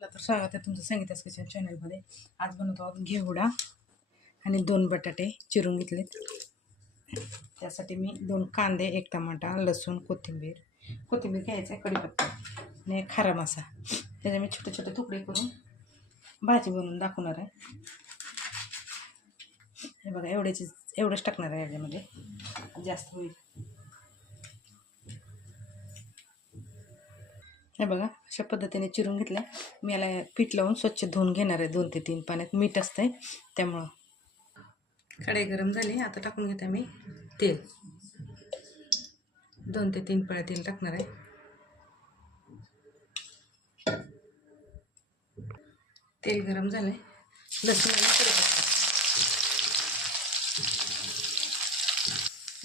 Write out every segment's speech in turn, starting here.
मला तर स्वागत आहे तुमचं संगीताच किचन चॅनलमध्ये आज बनवतो आहोत घेवडा आणि दोन बटाटे चिरून घेतलेत. त्यासाठी मी दोन कांदे एक टमाटा लसूण कोथिंबीर. कोथिंबीर घ्यायचं आहे कढीपत्ता आणि एक खारा मासा त्याचे मी छोटे छोटे तुकडे करून भाजी बनवून दाखवणार आहे. हे बघा एवढ्याची एवढंच टाकणार आहे याच्यामध्ये. जास्त होईल. हे बघा अशा पद्धतीने चिरून घेतल्या. मी याला पीठ लावून स्वच्छ धुवून घेणार आहे दोन ते तीन पाण्यात. मीठ असतंय त्यामुळं. कढई गरम झाली. आता टाकून घेते मी तेल. दोन ते तीन पळ्या तेल टाकणार आहे. तेल गरम झालंय. लसूण आणि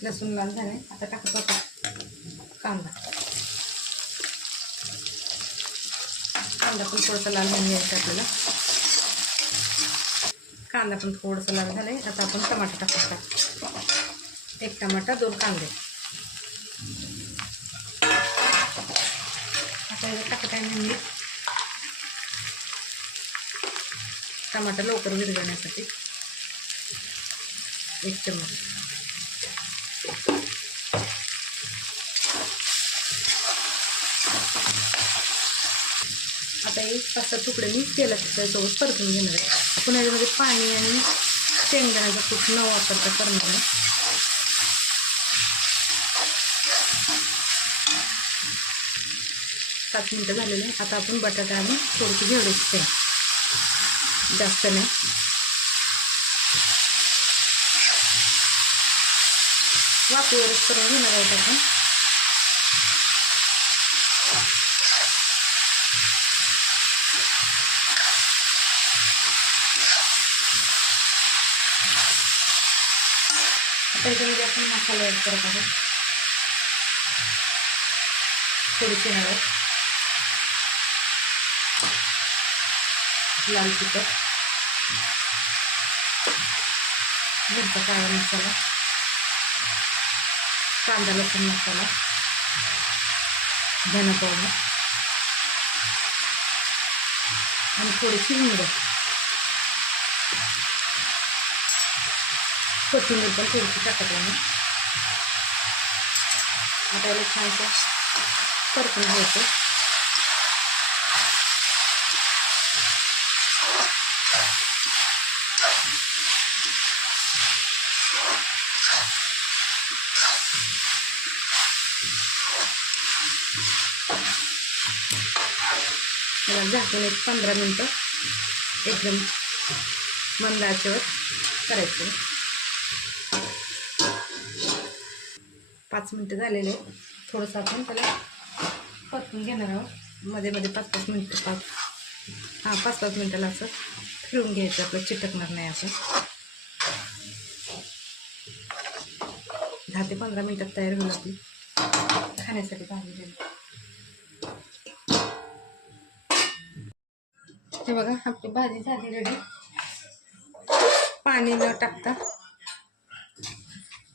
लसूण लाल झाले आता टाकतो आपण कांदा. कांदा पण थोडासा लाल होऊन घ्यायचा आपल्याला. कांदा पण थोडासा लाल झाला आहे आता आपण टमाटा टाकून एक टमाटा दोन कांदे. आता याला टाकत आहे मी टमाटा लवकर विरगण्यासाठी एक चमच आता एक पाच सहा तुकडे मी तेलाच्या सोबत परतून घेणार आहे. आपण याच्यामध्ये पाणी आणि शेंगदाण्याचा कूट न वापरता करणार आहे. सात मिनटं झालेले आहे. आता आपण बटाटा आणि थोडीशी घेवड्याची शेंग जास्त नाही. वाफेवरच करून घेणार आहोत आपण. आता याच्यामध्ये आपण मसाला ॲड करत आहोत थोडीशी हळद लाल तिखट मिरचा काळा मसाला कांदा लसूण मसाला धना पावडर आणि थोडीशी हिंग कोथिंबीर पण थोडीशी टाकत आहे मी आता याला छानसं परतून घ्यायचं. याला झाकून एक पंधरा मिनटं एकदम मंद करायचं. पाच मिनटं झालेले थोडंसं आपण त्याला परतून घेणार आहोत. मध्ये मध्ये पाच पाच मिनटं पाच. हां पाच पाच मिनटाला असं फिरून घ्यायचं आपलं चिटकणार नाही असं. दहा ते पंधरा मिनटात तयार होईल आपली. खाण्यासाठी भाजी हे बघा आपली भाजी झाली रेडी पाणी न टाकता.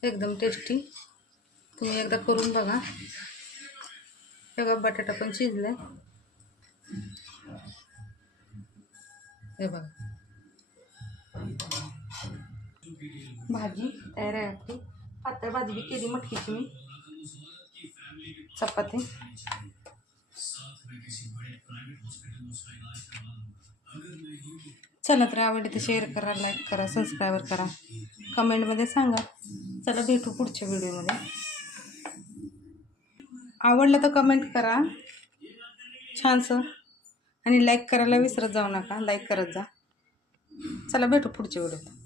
एकदम टेस्टी तुम्ही एकदा करून बघा. हे बघा बटाटा पण शिजलाय. हे बघा. भाजी तयार आहे आपली. पातळ भाजी बी केली मटकीची मी. चपाती. चला तर आवडली तर शेअर करा लाईक करा सबस्क्राईबर करा. कमेंटमध्ये सांगा. चला भेटू पुढच्या व्हिडिओमध्ये आवडलं तर कमेंट करा. छानसं. आणि लाईक करायला विसरत जाऊ नका. लाईक करत जा. चला भेटू पुढच्या व्हिडिओत